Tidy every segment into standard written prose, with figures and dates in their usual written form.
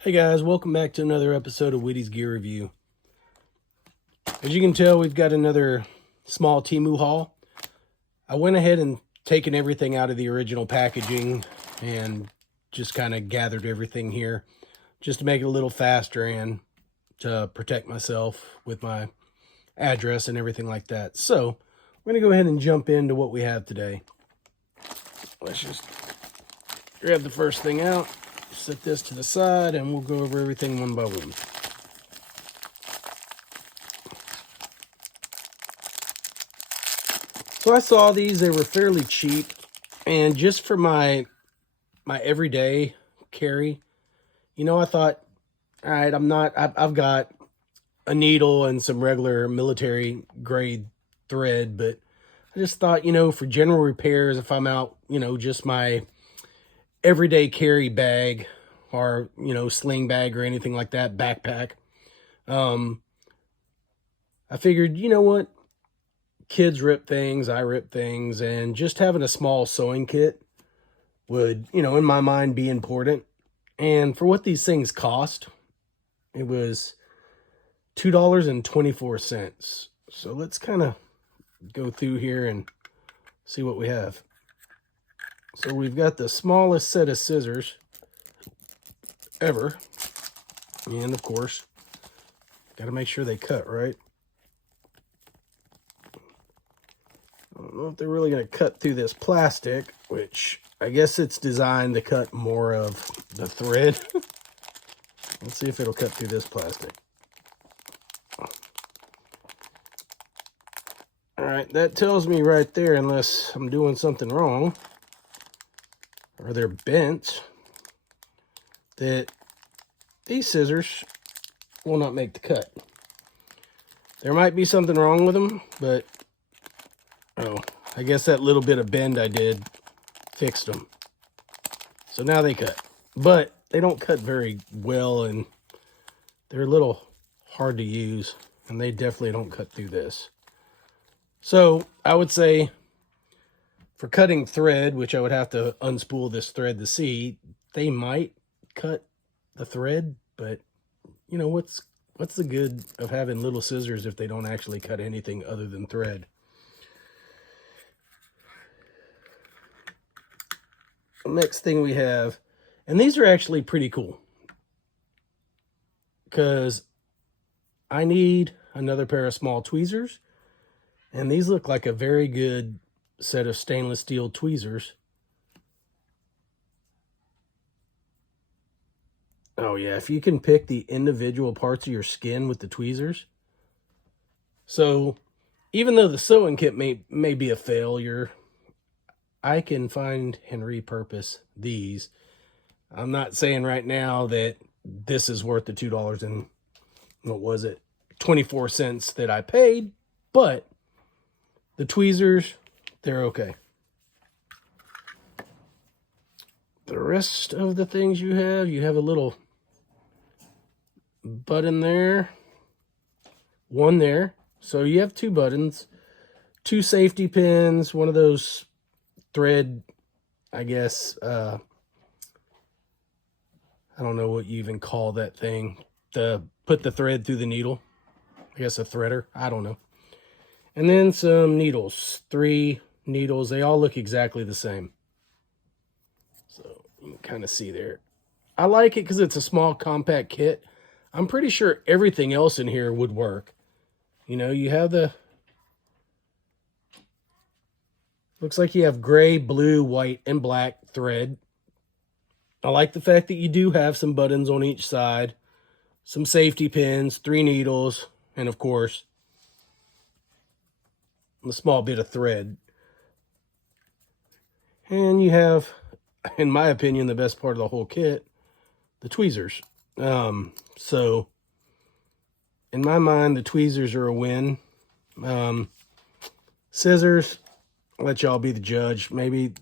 Hey guys, welcome back to another episode of Witty's Gear Review. As you can tell, we've got another small Temu haul. I went ahead and taken everything out of the original packaging and just kind of gathered everything here just to make it a little faster and to protect myself with my address and everything like that. So we're going to go ahead and jump into what we have today. Let's just grab the first thing out, set this to the side, and we'll go over everything one by one. So I saw these, they were fairly cheap, and just for my everyday carry, I thought, all right, I've got a needle and some regular military grade thread, but I just thought, for general repairs, if I'm out, just my everyday carry bag or, sling bag or anything like that, backpack, I figured, you know what? Kids rip things, I rip things, and just having a small sewing kit would, in my mind, be important. And for what these things cost, it was $2.24. So let's kind of go through here and see what we have. So we've got the smallest set of scissors ever. And of course, got to make sure they cut right. I don't know if they're really going to cut through this plastic, which I guess it's designed to cut more of the thread. Let's see if it'll cut through this plastic. All right, that tells me right there, unless I'm doing something wrong, or they're bent, that these scissors will not make the cut. There might be something wrong with them, but I guess that little bit of bend I did fixed them. So now they cut. But they don't cut very well, and they're a little hard to use, and they definitely don't cut through this. So I would say for cutting thread, which I would have to unspool this thread to see, they might cut the thread, but what's the good of having little scissors if they don't actually cut anything other than thread? The next thing we have, and these are actually pretty cool, because I need another pair of small tweezers, and these look like a very good set of stainless steel tweezers. Oh yeah, if you can pick the individual parts of your skin with the tweezers. So even though the sewing kit may be a failure, I can find and repurpose these. I'm not saying right now that this is worth the $2 and what was it, 24 cents that I paid, but the tweezers, they're okay. The rest of the things you have a little button there, one there. So you have two buttons, two safety pins, one of those thread, I guess, I don't know what you even call that thing, to put the thread through the needle. I guess a threader, I don't know. And then some needles, 3 needles. They all look exactly the same. So you can kind of see there. I like it because it's a small compact kit. I'm pretty sure everything else in here would work. You have looks like you have gray, blue, white, and black thread. I like the fact that you do have some buttons on each side, some safety pins, 3 needles, and of course, a small bit of thread. And you have, in my opinion, the best part of the whole kit, the tweezers. So in my mind, the tweezers are a win. Scissors, I'll let y'all be the judge. Maybe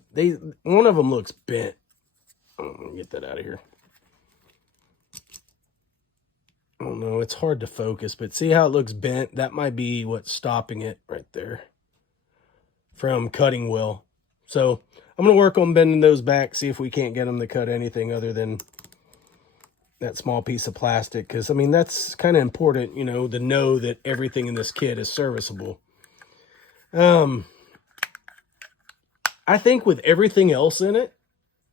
one of them looks bent. Let me get that out of here. I don't know, it's hard to focus, but see how it looks bent? That might be what's stopping it right there from cutting well. So I'm going to work on bending those back, see if we can't get them to cut anything other than that small piece of plastic, because I mean that's kind of important, you know, to know that everything in this kit is serviceable. I think with everything else in it,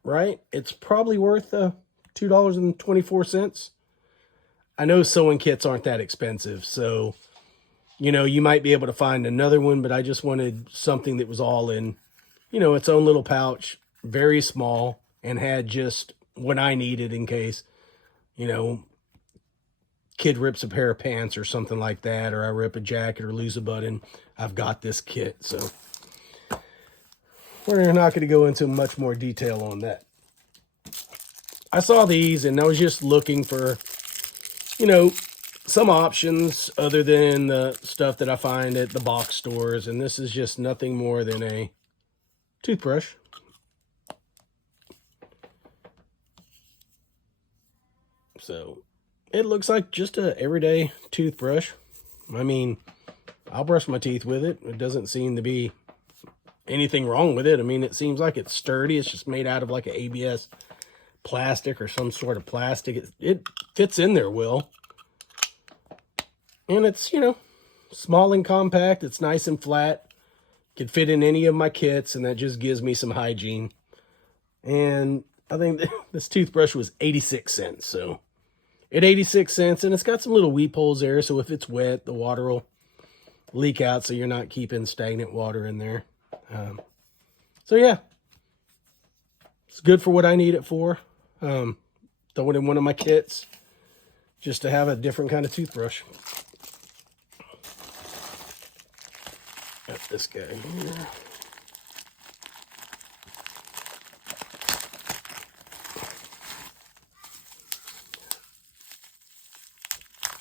right, it's probably worth $2.24. I know sewing kits aren't that expensive, so you know, you might be able to find another one, but I just wanted something that was all in, you know, its own little pouch, very small, and had just what I needed in case, you know, kid rips a pair of pants or something like that, or I rip a jacket or lose a button. I've got this kit, so we're not going to go into much more detail on that. I saw these and I was just looking for, you know, some options other than the stuff that I find at the box stores, and this is just nothing more than a toothbrush. So it looks like just a everyday toothbrush. I mean, I'll brush my teeth with it. It doesn't seem to be anything wrong with it. I mean, it seems like it's sturdy. It's just made out of like an ABS plastic or some sort of plastic. It fits in there well. And it's, you know, small and compact. It's nice and flat. Could fit in any of my kits, and that just gives me some hygiene. And I think this toothbrush was 86 cents. So at 86 cents, and it's got some little weep holes there, so if it's wet, the water will leak out, so you're not keeping stagnant water in there. So yeah, it's good for what I need it for. Throw it in one of my kits just to have a different kind of toothbrush. Got this guy here.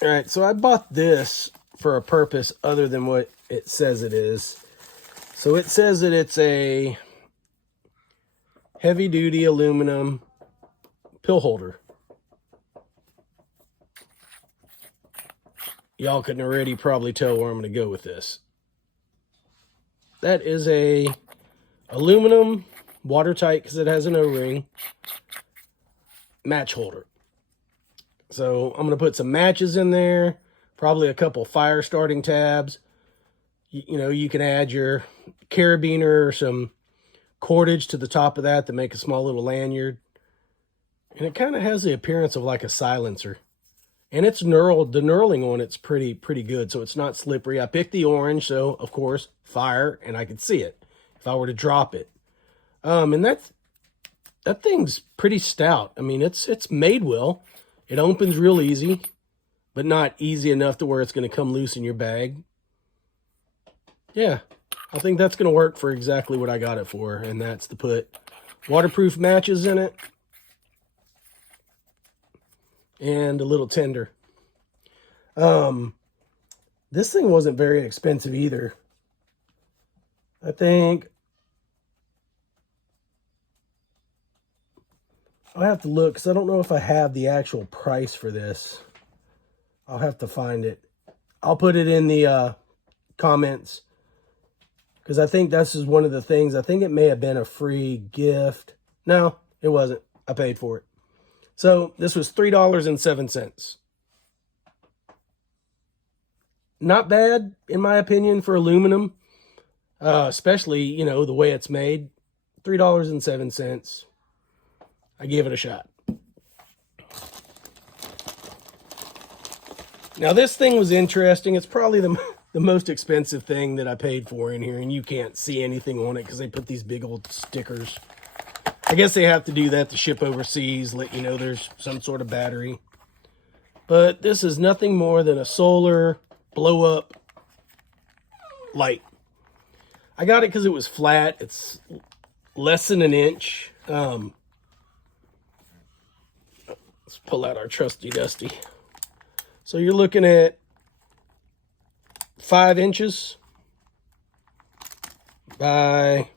All right, so I bought this for a purpose other than what it says it is. So it says that it's a heavy-duty aluminum pill holder. Y'all can already probably tell where I'm going to go with this. That is a aluminum, watertight because it has an O-ring, match holder. So I'm going to put some matches in there, probably a couple fire starting tabs. You know, you can add your carabiner or some cordage to the top of that to make a small little lanyard. And it kind of has the appearance of like a silencer. And it's knurled, the knurling on it's pretty good, so it's not slippery. I picked the orange, so of course, fire, and I could see it if I were to drop it. And that thing's pretty stout. I mean, it's made well. It opens real easy, but not easy enough to where it's going to come loose in your bag. Yeah, I think that's going to work for exactly what I got it for, and that's to put waterproof matches in it and a little tinder. This thing wasn't very expensive either. I think I'll have to look because I don't know if I have the actual price for this. I'll have to find it. I'll put it in the comments because I think this is one of the things. I think it may have been a free gift. No, it wasn't. I paid for it. So this was $3.07. Not bad, in my opinion, for aluminum, especially, you know, the way it's made. $3.07. I gave it a shot. Now, this thing was interesting. It's probably the most expensive thing that I paid for in here, and you can't see anything on it because they put these big old stickers. I guess they have to do that to ship overseas, let you know there's some sort of battery. But this is nothing more than a solar blow-up light. I got it because it was flat. It's less than an inch. Let's pull out our trusty dusty. So you're looking at 5 inches by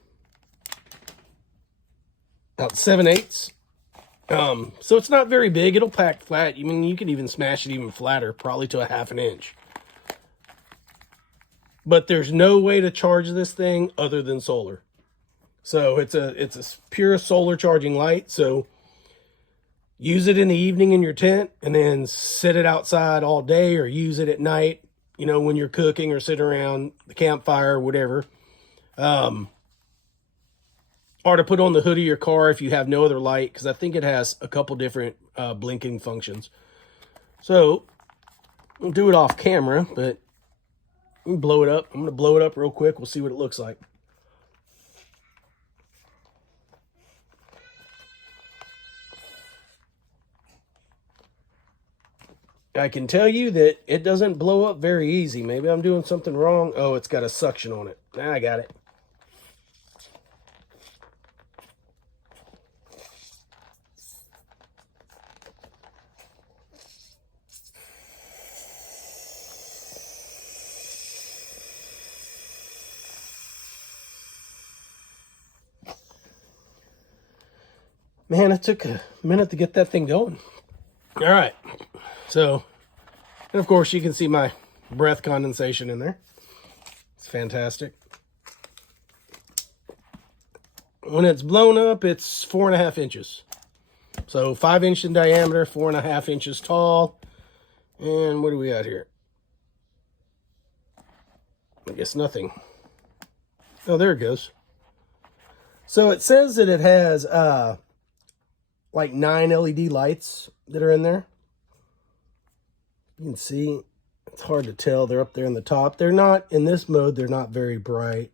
about 7/8. So it's not very big. It'll pack flat. I mean, you could even smash it even flatter, probably to a 1/2 inch. But there's no way to charge this thing other than solar. So it's a pure solar charging light. So use it in the evening in your tent and then sit it outside all day, or use it at night, you know, when you're cooking or sit around the campfire or whatever. Or to put on the hood of your car if you have no other light, because I think it has a couple different blinking functions. So we'll do it off camera, but we'll blow it up. I'm going to blow it up real quick. We'll see what it looks like. I can tell you that it doesn't blow up very easy. Maybe I'm doing something wrong. Oh, it's got a suction on it. Now I got it. Man, it took a minute to get that thing going. All right. So, and of course, you can see my breath condensation in there. It's fantastic. When it's blown up, it's 4.5 inches. So 5 inch in diameter, 4.5 inches tall. And what do we got here? I guess nothing. Oh, there it goes. So it says that it has like 9 LED lights that are in there. You can see, it's hard to tell. They're up there in the top. They're not, in this mode, they're not very bright.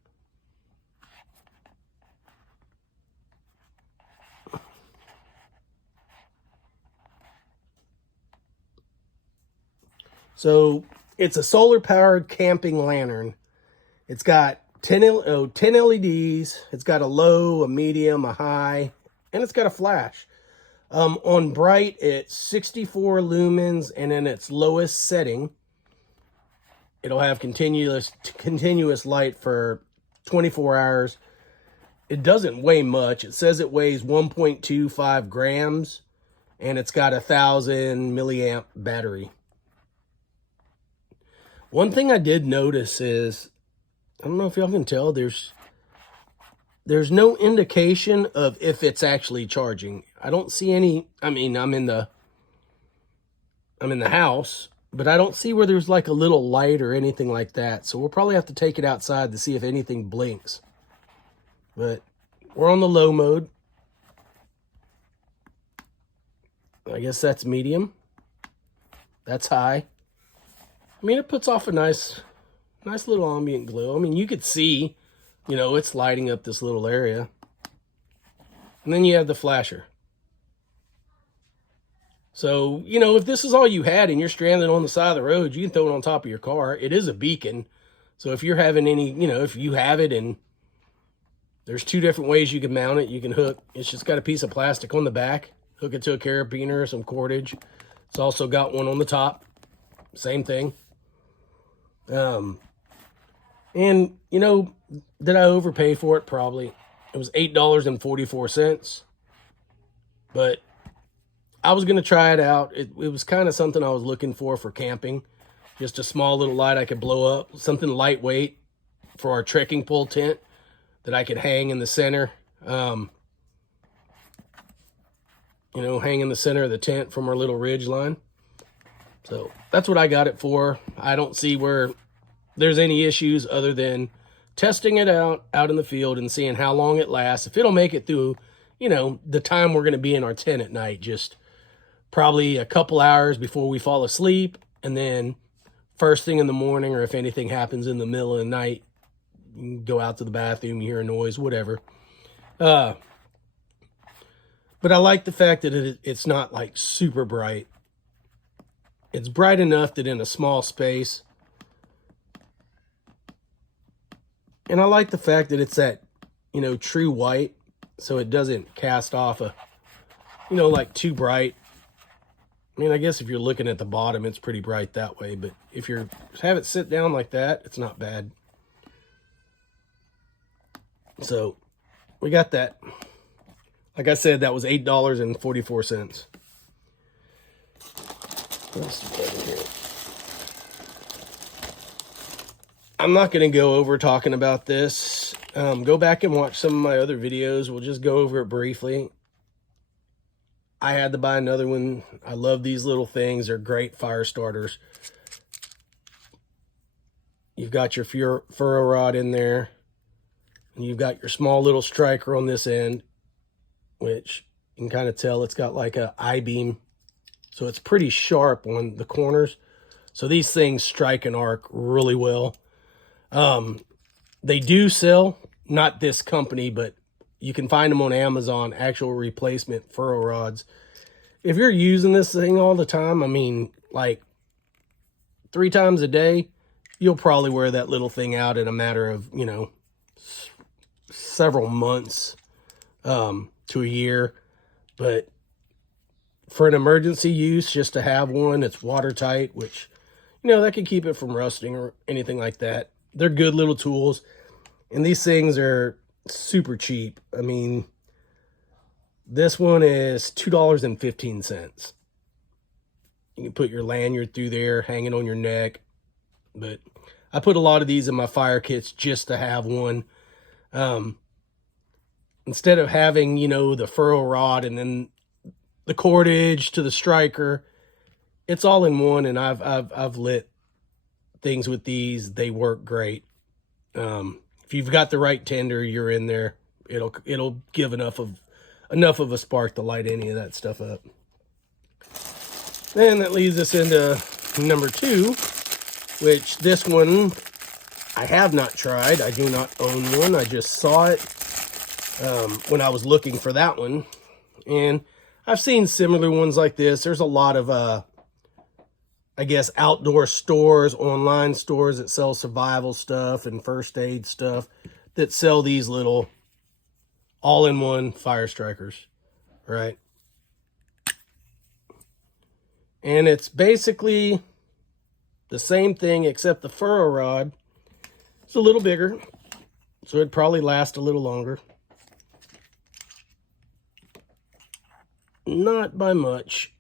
So it's a solar-powered camping lantern. It's got 10 LEDs. It's got a low, a medium, a high, and it's got a flash. On bright, it's 64 lumens, and in its lowest setting, it'll have continuous light for 24 hours. It doesn't weigh much. It says it weighs 1.25 grams, and it's got 1,000 milliamp battery. One thing I did notice is, I don't know if y'all can tell, there's no indication of if it's actually charging. I don't see any. I mean, I'm in the house, but I don't see where there's like a little light or anything like that. So we'll probably have to take it outside to see if anything blinks. But we're on the low mode. I guess that's medium. That's high. I mean, it puts off a nice little ambient glow. I mean, you could see, you know, it's lighting up this little area. And then you have the flasher. So, you know, if this is all you had and you're stranded on the side of the road, you can throw it on top of your car. It is a beacon. So if you're having any, you know, if you have it, and there's 2 different ways you can mount it. You can hook, it's just got a piece of plastic on the back. Hook it to a carabiner or some cordage. It's also got one on the top. Same thing. And, you know, did I overpay for it? Probably. It was $8.44. But I was going to try it out. It was kind of something I was looking for camping. Just a small little light I could blow up. Something lightweight for our trekking pole tent that I could hang in the center. You know, hang in the center of the tent from our little ridge line. So that's what I got it for. I don't see where there's any issues other than testing it out in the field and seeing how long it lasts. If it'll make it through, you know, the time we're going to be in our tent at night, just probably a couple hours before we fall asleep, and then first thing in the morning, or if anything happens in the middle of the night, you can go out to the bathroom, you hear a noise, whatever. But I like the fact that it's not like super bright. It's bright enough that in a small space. And I like the fact that it's that, you know, true white, so it doesn't cast off a, you know, like too bright. I mean, I guess if you're looking at the bottom, it's pretty bright that way, but if you have it sit down like that, it's not bad. So we got that. Like I said, that was $8.44. I'm not going to go over talking about this. Go back and watch some of my other videos. We'll just go over it briefly. I had to buy another one. I love these little things. They're great fire starters. You've got your ferro rod in there. And you've got your small little striker on this end, which you can kind of tell it's got like a I-beam. So it's pretty sharp on the corners. So these things strike an arc really well. They do sell, not this company, but you can find them on Amazon, actual replacement ferro rods. If you're using this thing all the time, I mean, like 3 times a day, you'll probably wear that little thing out in a matter of, you know, several months to a year. But for an emergency use, just to have one, it's watertight, which, you know, that can keep it from rusting or anything like that. They're good little tools, and these things are super cheap. I mean, this one is $2.15. You can put your lanyard through there, hanging on your neck. But I put a lot of these in my fire kits just to have one. Instead of having, you know, the ferro rod and then the cordage to the striker, it's all in one. And I've lit things with these. They work great. If you've got the right tender, you're in there. It'll give enough of a spark to light any of that stuff up. And that leads us into number 2, which this one I have not tried. I do not own one. I just saw it when I was looking for that one. And I've seen similar ones like this. There's a lot of, I guess, outdoor stores, online stores that sell survival stuff and first aid stuff that sell these little all-in-one fire strikers, right? And it's basically the same thing, except the ferro rod is a little bigger, so it'd probably last a little longer. Not by much,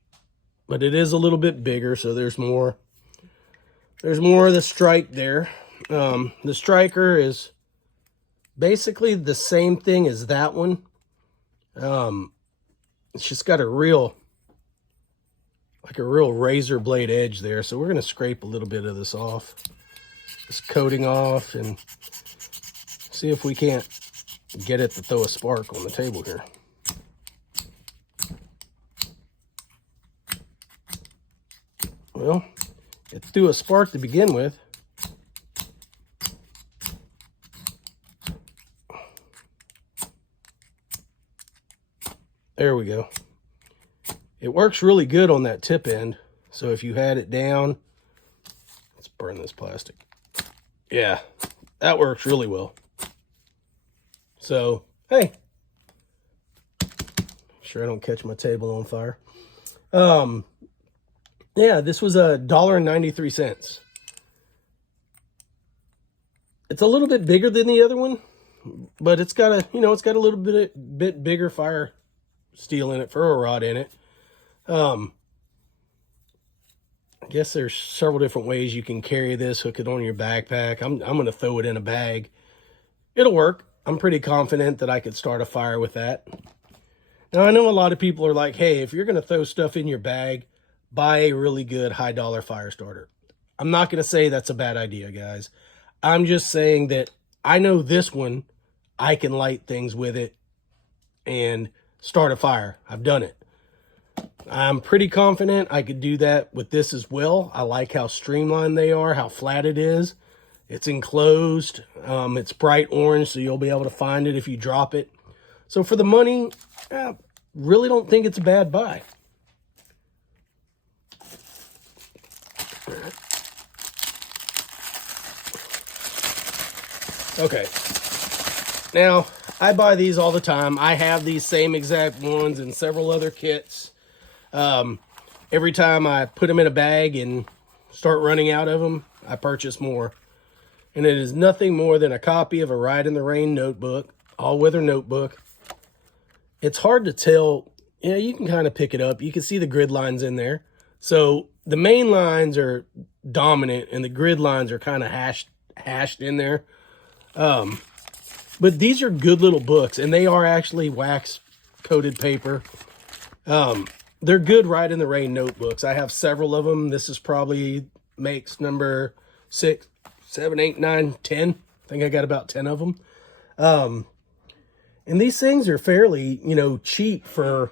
but it is a little bit bigger, so there's more of the strike there. The striker is basically the same thing as that one. It's just got a real razor blade edge there. So we're going to scrape a little bit of this off, this coating off, and see if we can't get it to throw a spark on the table here. Well, it threw a spark to begin with. There we go. It works really good on that tip end. So if you had it down, let's burn this plastic. Yeah, that works really well. So, hey, sure I don't catch my table on fire. Yeah, this was $1.93. It's a little bit bigger than the other one, but it's got a, it's got a little bit bigger fire steel in it, ferro rod in it. I guess there's several different ways you can carry this, hook it on your backpack. I'm going to throw it in a bag. It'll work. I'm pretty confident that I could start a fire with that. Now, I know a lot of people are like, hey, if you're going to throw stuff in your bag, buy a really good high-dollar fire starter. I'm not going to say that's a bad idea, guys. I'm just saying that I know this one, I can light things with it and start a fire. I've done it. I'm pretty confident I could do that with this as well. I like how streamlined they are, how flat it is. It's enclosed. It's bright orange, so you'll be able to find it if you drop it. So for the money, I really don't think it's a bad buy. Okay. Now, I buy these all the time. I have these same exact ones in several other kits. Every time I put them in a bag and start running out of them, I purchase more. And it is nothing more than a copy of a Ride in the Rain notebook, all-weather notebook. It's hard to tell. Yeah, you can kind of pick it up. You can see the grid lines in there. So the main lines are dominant and the grid lines are kind of hashed in there. But these are good little books, and they are actually wax coated paper. They're good Ride in the Rain notebooks. I have several of them. This is probably makes number 6, 7, 8, 9, 10. I think I got about 10 of them. And these things are fairly, cheap for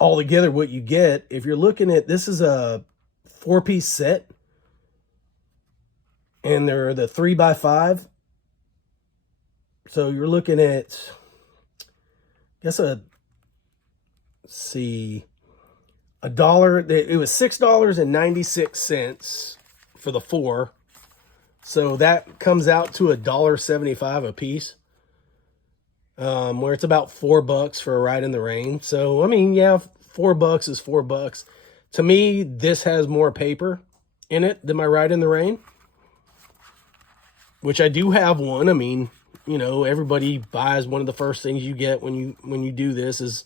altogether what you get. If you're looking at, this is a 4-piece set, and they're the 3x5. So you're looking at, I guess $1. It was $6.96 for the 4. So that comes out to $1.75 a piece. Where it's about $4 for a Ride in the Rain. So, I mean, yeah, $4 is $4. To me, this has more paper in it than my Ride in the Rain, which I do have one. I mean, everybody buys one of the first things you get when you do this is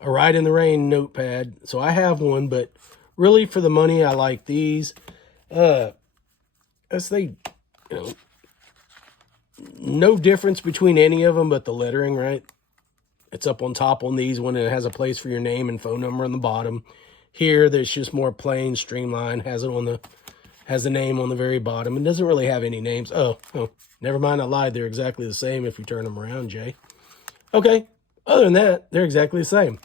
a Ride in the Rain notepad. So I have one, but really for the money, I like these. As they, no difference between any of them but the lettering, right? It's up on top on these when it has a place for your name and phone number on the bottom. Here, there's just more plain, streamlined, has the name on the very bottom. It doesn't really have any names. Oh, never mind, I lied. They're exactly the same if you turn them around, Jay. Okay, other than that, they're exactly the same.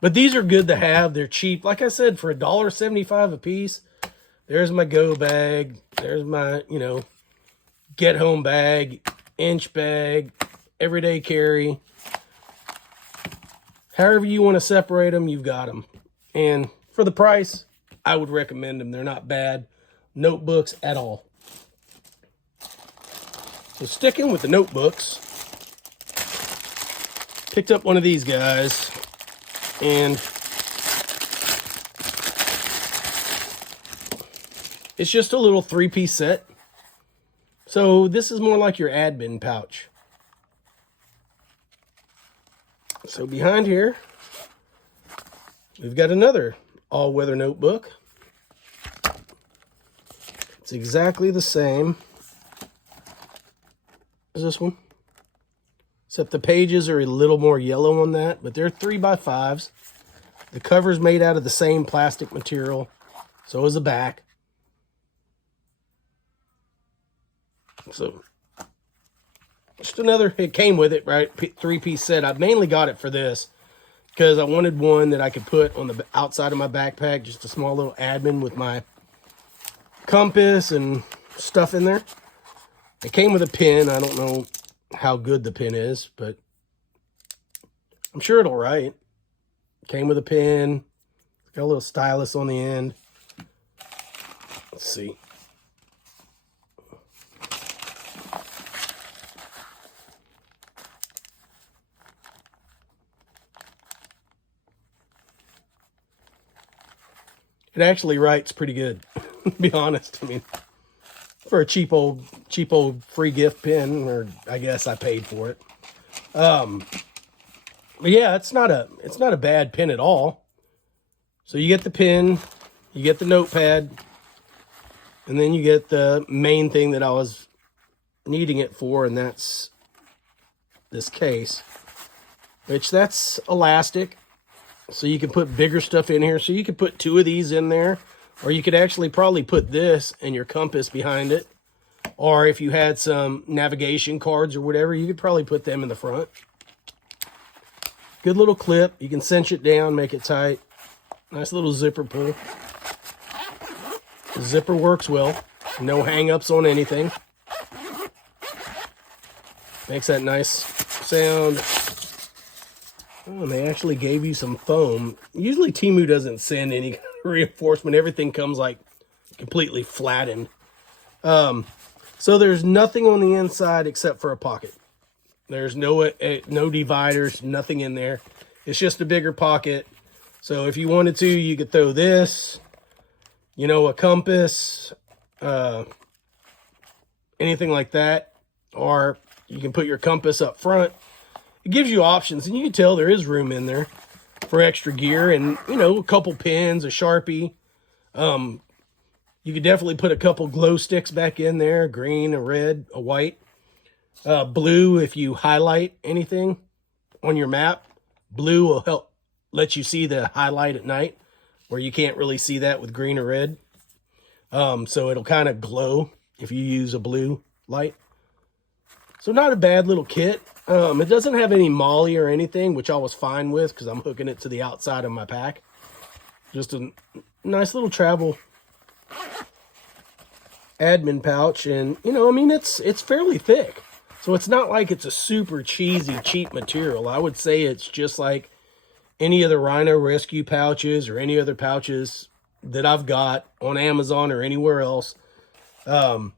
But these are good to have. They're cheap. Like I said, for $1.75 a piece, there's my go bag. There's my, get home bag, inch bag, everyday carry. However you want to separate them, you've got them. And for the price, I would recommend them. They're not bad notebooks at all. So sticking with the notebooks, picked up one of these guys, and it's just a little 3-piece set. So this is more like your admin pouch. So behind here, we've got another all-weather notebook. It's exactly the same as this one, except the pages are a little more yellow on that, but they're 3x5s. The cover's made out of the same plastic material, so is the back. So just another, it came with it, right? 3-piece set. I mainly got it for this because I wanted one that I could put on the outside of my backpack, just a small little admin with my compass and stuff in there. It came with a pin. I don't know how good the pin is, but I'm sure it'll write. Came with a pin. Got a little stylus on the end. Let's see. It actually writes pretty good, to be honest. I mean, for a cheap old free gift pen, or I guess I paid for it. But yeah, it's not a bad pen at all. So you get the pen, you get the notepad, and then you get the main thing that I was needing it for, and that's this case, which that's elastic. So you can put bigger stuff in here. So you could put 2 of these in there, or you could actually probably put this and your compass behind it. Or if you had some navigation cards or whatever, you could probably put them in the front. Good little clip. You can cinch it down, make it tight. Nice little zipper pull. The zipper works well. No hang-ups on anything. Makes that nice sound. Oh, and they actually gave you some foam. Usually Temu doesn't send any kind of reinforcement. Everything comes like completely flattened. So there's nothing on the inside except for a pocket. There's no dividers, nothing in there. It's just a bigger pocket. So if you wanted to, you could throw this, a compass, anything like that. Or you can put your compass up front. It gives you options, and you can tell there is room in there for extra gear and, a couple pins, a Sharpie. You could definitely put a couple glow sticks back in there, a green, a red, a white. Blue, if you highlight anything on your map, blue will lets you see the highlight at night, where you can't really see that with green or red. So it'll kind of glow if you use a blue light. So not a bad little kit. It doesn't have any MOLLE or anything, which I was fine with because I'm hooking it to the outside of my pack. Just a nice little travel admin pouch. And, you know, I mean, it's fairly thick. So it's not like it's a super cheesy, cheap material. I would say it's just like any of the Rhino Rescue pouches or any other pouches that I've got on Amazon or anywhere else. And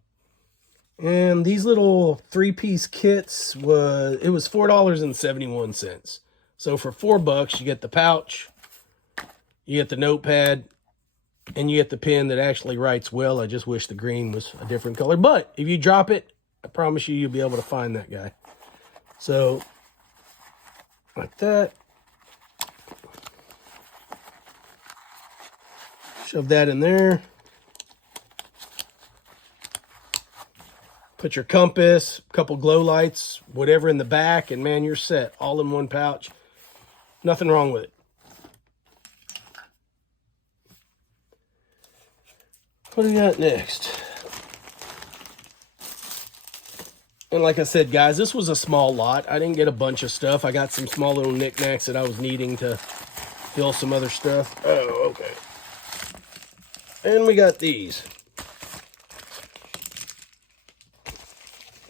these little 3-piece kits was $4.71. So for $4, you get the pouch, you get the notepad, and you get the pen that actually writes well. I just wish the green was a different color. But if you drop it, I promise you, you'll be able to find that guy. So, like that. Shove that in there. Put your compass, a couple glow lights, whatever in the back, and man, you're set. All in one pouch. Nothing wrong with it. What do we got next? And like I said, guys, this was a small lot. I didn't get a bunch of stuff. I got some small little knickknacks that I was needing to fill some other stuff. Oh, okay. And we got these.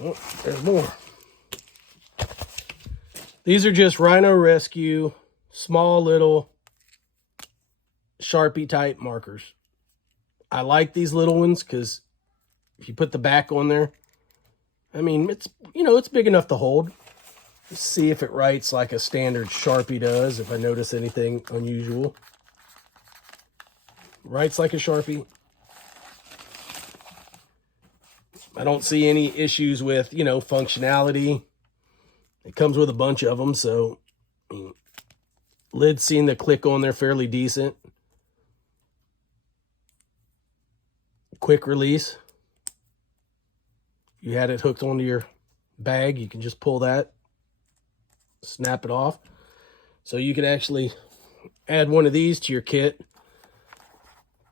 Oh, there's more. These are just Rhino Rescue, small little Sharpie type markers. I like these little ones because if you put the back on there, I mean, it's, you know, it's big enough to hold. Let's see if it writes like a standard Sharpie does, if I notice anything unusual. Writes like a Sharpie. I don't see any issues with, you know, functionality. It comes with a bunch of them, so lid's seem to click on there fairly decent. Quick release. You had it hooked onto your bag, you can just pull that, snap it off. So you could actually add one of these to your kit,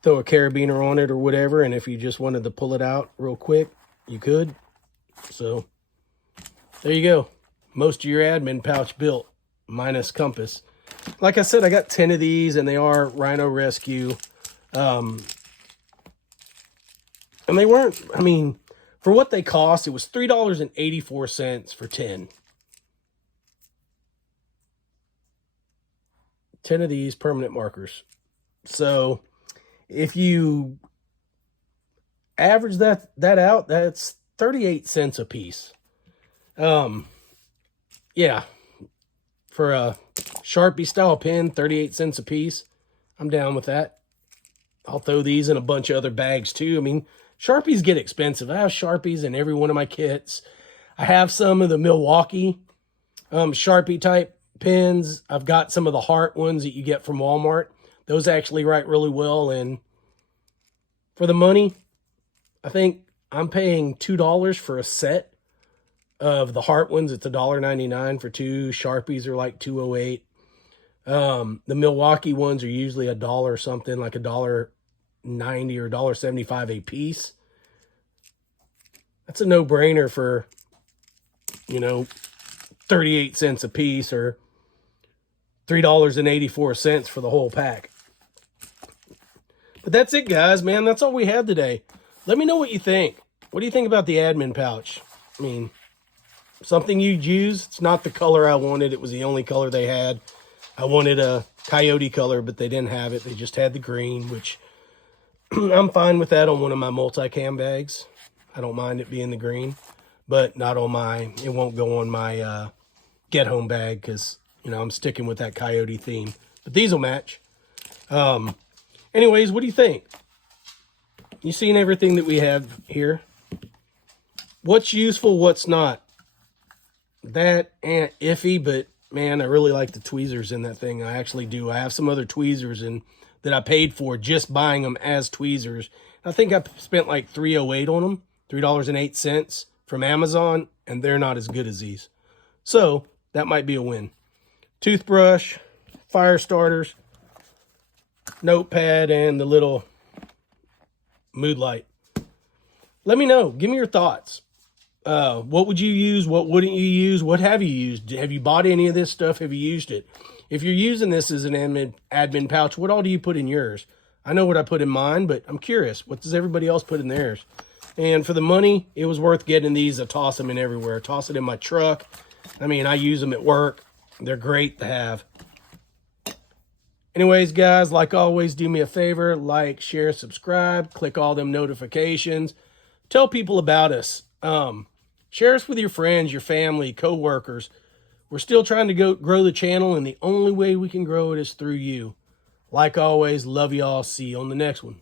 throw a carabiner on it or whatever, and if you just wanted to pull it out real quick, you could. So there you go. Most of your admin pouch built, minus compass. Like I said, I got 10 of these, and they are Rhino Rescue. And they weren't, I mean, for what they cost, it was $3.84 for 10. 10 of these permanent markers. So if you average that out, that's 38 cents a piece. Yeah, for a Sharpie style pen, 38 cents a piece. I'm down with that. I'll throw these in a bunch of other bags too. I mean, Sharpies get expensive. I have Sharpies in every one of my kits. I have some of the Milwaukee Sharpie type pens. I've got some of the Heart ones that you get from Walmart. Those actually write really well, and for the money, I think I'm paying $2 for a set of the Heart ones. It's $1.99 for 2. Sharpies are like $2.08. The Milwaukee ones are usually $1 something, like $1.90 or $1.75 a piece. That's a no-brainer for, you know, 38 cents a piece, or $3.84 for the whole pack. But that's it, guys, man. That's all we had today. Let me know what you think. What do you think about the admin pouch? I mean, something you'd use. It's not the color I wanted. It was the only color they had. I wanted a coyote color, but they didn't have it. They just had the green, which I'm fine with that on one of my multicam bags. I don't mind it being the green, but not on my, it won't go on my get home bag because, you know, I'm sticking with that coyote theme. But these will match. Anyways, what do you think? You seen everything that we have here? What's useful, what's not? That and iffy, but man, I really like the tweezers in that thing. I actually do. I have some other tweezers in that I paid for just buying them as tweezers. I think I spent like $3.08 on them, $3.08 from Amazon, and they're not as good as these. So that might be a win. Toothbrush, fire starters, notepad, and the little mood light. Let me know. Give me your thoughts. What would you use? What wouldn't you use? What have you used? Have you bought any of this stuff? Have you used it? If you're using this as an admin pouch, what all do you put in yours? I know what I put in mine, but I'm curious. What does everybody else put in theirs? And for the money, it was worth getting these. I toss them in everywhere. Toss it in my truck. I mean, I use them at work. They're great to have. Anyways, guys, like always, do me a favor. Like, share, subscribe. Click all them notifications. Tell people about us. Share us with your friends, your family, co-workers. We're still trying to grow the channel, and the only way we can grow it is through you. Like always, love y'all. See you on the next one.